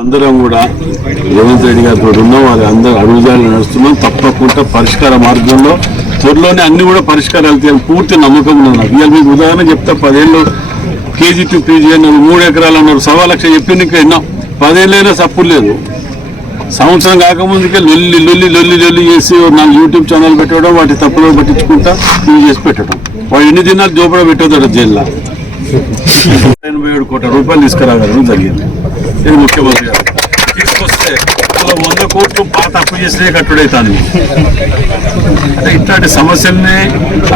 అందరం కూడా రేవంత్ రెడ్డి గారితో ఉన్నాం. అది అందరూ అడుగుజాలు నడుస్తున్నాం. తప్పకుండా పరిష్కార మార్గంలో త్వరలోనే అన్ని కూడా పరిష్కారాలు తీయాలి పూర్తి నమ్మకం ఉన్నారు ఇవాళ మీకు ఉదాహరణ చెప్తా. పదేళ్ళు కేజీ టు పీజీ అన్నారు మూడు ఎకరాలు అన్నారు సవా లక్ష చెప్పింది ఇంకా ఎన్నో. పదేళ్ళైనా సప్పుడు లేదు. సంవత్సరం కాకముందుకే లొల్లి లొల్లి లొల్లి లొల్లి చేసి నాకు నాలుగు యూట్యూబ్ ఛానల్ పెట్టడం వాటి తప్పులో పట్టించుకుంటా ఇవి చేసి పెట్టడం. వాడు ఎన్ని దినాలు జోపడ పెట్టేదాడు జైల్లో? ఎనభై ఏడు కోట్ల రూపాయలు తీసుకురాగలడం జరిగింది. నేను ముఖ్యమంత్రి గారు. తీసుకొస్తే వంద కోట్లు పాత అప్పు చేసినే కట్టుడైతాను అంటే ఇట్లాంటి సమస్యల్ని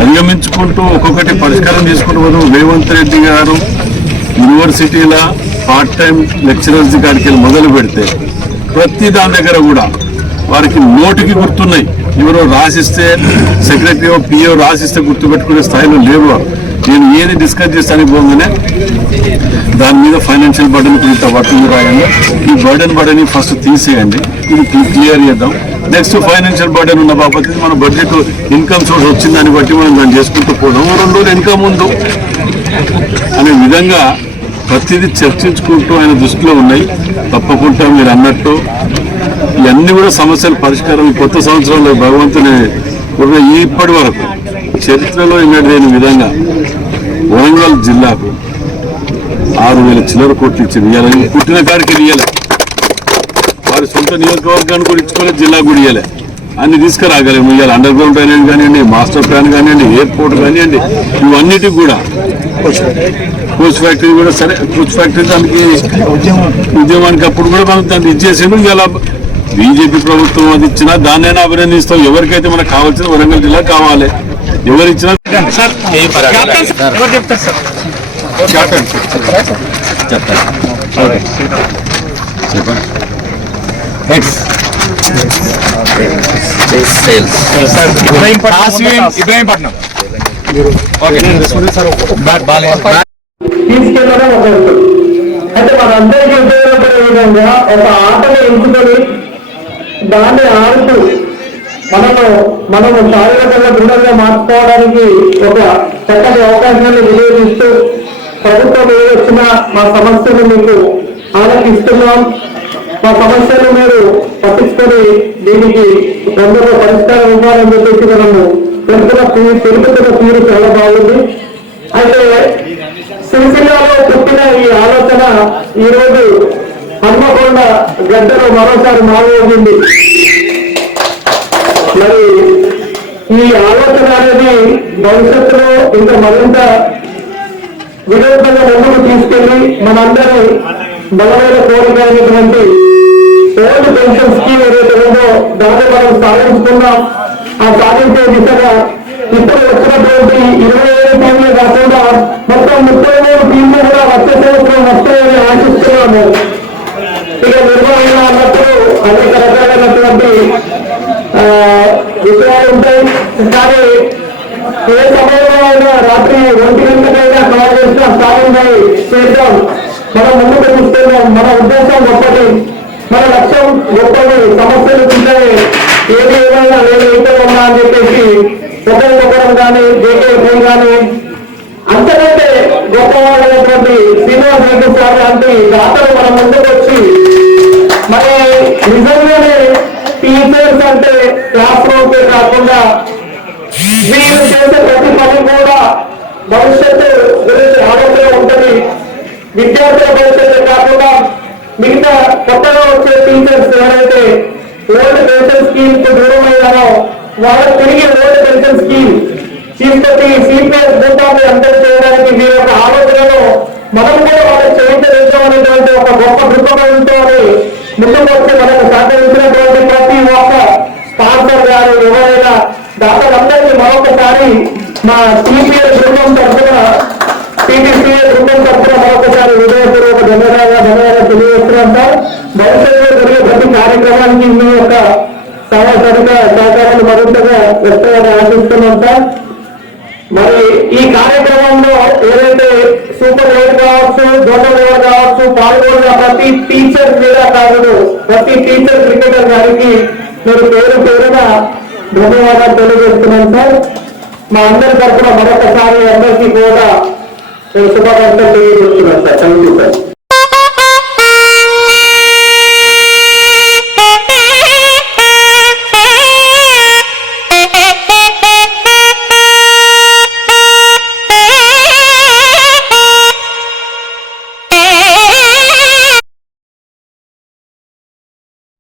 అధిగమించుకుంటూ ఒక్కొక్కటి పరిష్కారం తీసుకుంటూ పోదు రేవంత్ రెడ్డి గారు యూనివర్సిటీల పార్ట్ టైం లెక్చరర్స్ కాడికి వెళ్ళి మొదలు పెడితే ప్రతి దాని దగ్గర కూడా వారికి నోటికి గుర్తున్నాయి. ఎవరో రాసిస్తే సెక్రటరీ పిఓ రాసిస్తే గుర్తుపెట్టుకునే స్థాయిలో లేరు వారు నేను ఏది డిస్కస్ చేస్తానికి పోగానే దాని మీద ఫైనాన్షియల్ బర్డెన్ కొంత వర్కింగ్ రాయండి. ఈ బర్డెన్ బర్డెన్ ఫస్ట్ తీసేయండి. ఇది క్లియర్ చేద్దాం. నెక్స్ట్ ఫైనాన్షియల్ బర్డెన్ ఉన్న బాబతి మన బడ్జెట్ ఇన్కమ్ సోర్స్ వచ్చింది దాన్ని బట్టి మనం దాన్ని చేసుకుంటూ పోవడం రెండు రోజులు ఇన్కమ్ ఉందో? అనే విధంగా ప్రతిదీ చర్చించుకుంటూ ఆయన దృష్టిలో ఉన్నాయి. తప్పకుండా మీరు అన్నట్టు ఇవన్నీ కూడా సమస్యల పరిష్కారం కొత్త సంవత్సరంలో భగవంతుని ఒక ఇప్పటి వరకు చరిత్రలో ఎన్నడూ లేని విధంగా వరంగల్ జిల్లాకు ఆరు వేల చిల్లర కోట్లు ఇచ్చింది ఇవాళ ఈ పుట్టిన కాడికి ఇయ్యలే. వారి సొంత నియోజకవర్గాన్ని కూడా ఇచ్చుకోలేదు జిల్లా కూడా ఇయ్యలే. అన్ని తీసుకురాగలేము ఇవాళ అండర్ గ్రౌండ్ డ్రైనేజ్ కానివ్వండి మాస్టర్ ప్లాన్ కానివ్వండి ఎయిర్పోర్ట్ కానివ్వండి ఇవన్నిటికి కూడా కోచ్ ఫ్యాక్టరీ కూడా సరే కోచ్ ఫ్యాక్టరీ దానికి ఉద్యమానికి అప్పుడు కూడా మనం దాన్ని ఇచ్చేసాము. ఇలా బీజేపీ ప్రభుత్వం అది ఇచ్చినా దాన్నైనా అభినందిస్తాం. ఎవరికైతే మనకు కావాల్సిన వరంగల్ జిల్లా కావాలి. ఎవరు ఇచ్చినా ఇబ్రాహీంపట్నం తీసుకెళ్ళడం ఒక. అయితే మనందరికీ ఉపయోగపడే విధంగా ఒక ఆటను ఎంచుకొని దాన్ని ఆడుతూ మనము మనము శారీరకంగా దృఢంగా మార్చుకోవడానికి ఒక చక్కటి అవకాశాన్ని వినియోగిస్తూ ప్రభుత్వం ఏ వచ్చినా మా సమస్యలు మీకు ఆలోచిస్తున్నాం మా సమస్యలు మీరు పట్టించుకొని దీనికి తొందరగా పరిష్కారం ఇవ్వాలని చెప్పేసి మనము తెలుపుతున్న తీరు తెలుపుతున్న తీరు చాలా బాగుంది. అయితే సిరిసిల్లాలో పుట్టిన ఈ ఆలోచన ఈరోజు గడ్డలో మరోసారి మారవుతుంది మరి ఈ ఆలోచన అనేది భవిష్యత్తులో ఇంకా మరింత వినూత్నంగా ముందుకు తీసుకెళ్ళి మనందరి బలమైన కోరికైనటువంటి ఓల్డ్ పెన్షన్ స్కీమ్ ఏదైతే ఉందో దాన్ని మనం సాధించుకున్నాం ఆ సాధించే దిశగా ఇప్పుడు వచ్చినటువంటి ఇరవై ఏడు టీంలు కాకుండా మొత్తం ముప్పై మూడు టీంలు కూడా వచ్చే సంవత్సరం వస్తాయని ఆశిస్తున్నాము. రకాలైనటువంటి విషయాలు ఉంటాయి కానీ ఏ సమయంలో అయినా రాత్రి ఒంటి గంటకైనా కాల్ చేసిన స్థానంపై చేద్దాం. మనం ముందుకు చూస్తున్నాం మన ఉద్దేశం గొప్పది మన లక్ష్యం గొప్పది సమస్యలు ఉంటాయి ఏది ఏమైనా నేను అయితే ఉన్నా అని చెప్పేసి ఒకరికొకరం కానీ జేకే కానీ అంతకంటే గొప్పవాడైనటువంటి శ్రీనివాస్ రెడ్డి సార్ లాంటి దాతలు మన ముందుకు వచ్చి మరి నిజంగానే టీచర్స్ అంటే క్లాస్ రూమ్ కాకుండా మీరు చేసే ప్రతి పని కూడా భవిష్యత్తు గురించి ఆలోచన ఉంటుంది. విద్యార్థుల భవిష్యత్తు కాకుండా మిగతా కొత్తగా వచ్చే టీచర్స్ ఎవరైతే ఓల్డ్ పెన్షన్ స్కీమ్కు దూరం అయ్యారో వాళ్ళకి తిరిగి ఓల్డ్ పెన్షన్ స్కీమ్ తీసుకొచ్చి సిపిఎస్ భూతాన్ని అందరూ చేయడానికి మీ యొక్క ఆలోచనను మనం కూడా వాళ్ళకి చేయించడం అనేటువంటి ఒక గొప్ప దృక్పథంతో ముందుకు వచ్చి మనకు సహకరించినటువంటి ప్రతి ఒక్క స్పాన్సర్ గారు ఎవరైనా దాతలందరికీ మరొకసారి మా సిపిఎస్ బృందం తరఫున టీటీసీఎస్ బృందం తరఫున మరొకసారి హృదయపూర్వక ధన్యవాదాలు ధన్యవాదాలు తెలియజేస్తున్నాం సార్ భవిష్యత్తులో జరిగే ప్రతి కార్యక్రమానికి మీ యొక్క సహకారిక సహకారాలు మరింతగా వ్యక్తంగా ఆశిస్తున్నాం సార్ మరి ఈ కార్యక్రమంలో ఏదైతే సూపర్ ఓవర్ కావచ్చు జోనల్ ఓవర్ కావచ్చు పాల్గొన్న ప్రతి టీచర్ క్రీడాకారుడు ప్రతి టీచర్ క్రికెటర్ గారికి మీరు పేరు పేరున ధన్యవాదాలు తెలియజేస్తున్నాం సార్ మా అందరి తరఫున మరొకసారి అందరికీ కూడా శుభాకాంక్షలు తెలియజేస్తున్నాను సార్. Thank you sir